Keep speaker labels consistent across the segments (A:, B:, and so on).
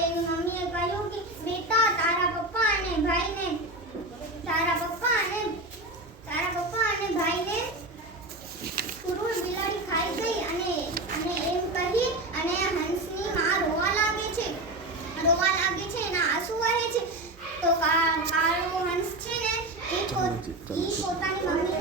A: એની મમ્મીએ કહ્યું કે બેટા તારા પપ્પા અને ભાઈને તારા પપ્પા અને તારા પપ્પા અને ભાઈને કુરુર બિલાડી ખાઈ ગઈ અને અને એમ કહી અને હંસની માં રોવા લાગે છે. રોવા લાગે છે એના આંસુ વહે છે. તો કાળો હંસ છે ને એ પોતાની મમ્મી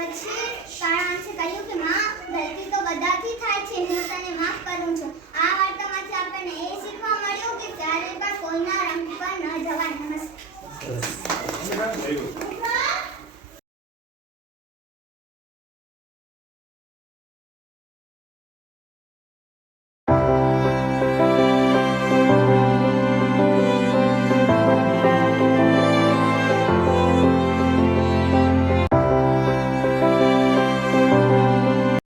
A: પછી શાળાંશે કહ્યું કે માં ગલતી તો બધાથી થાય છે, હું તને માફ કરું છું.